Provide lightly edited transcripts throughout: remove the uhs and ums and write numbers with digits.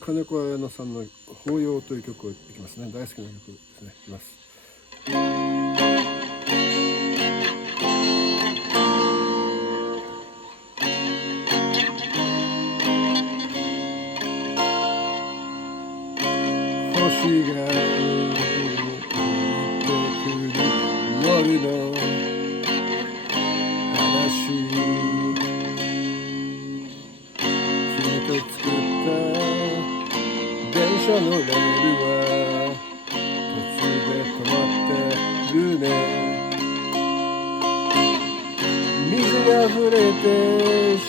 金子彩乃さんの法要という曲をいきますね。大好きな曲ですね。いきます。星が降ってくる夜の話、君と作った電車のレールは途中で止まってるね。水が溢れてし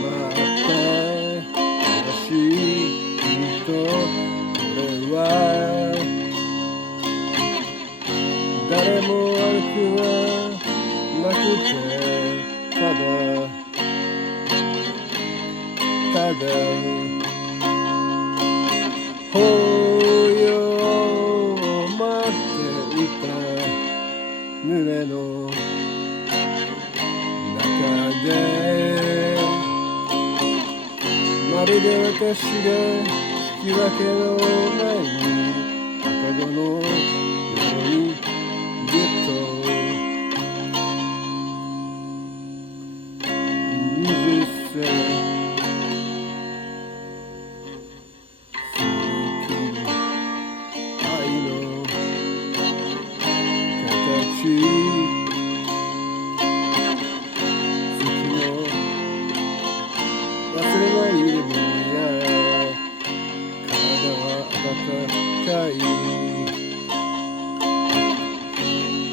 まった嵐と俺は誰も悪くはなくて、ただ抱擁を待っていた胸の中で、まるで私が引き分けのない赤子のようにずっと20世愛の形、月も忘れないでもや高い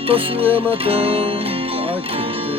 年はまた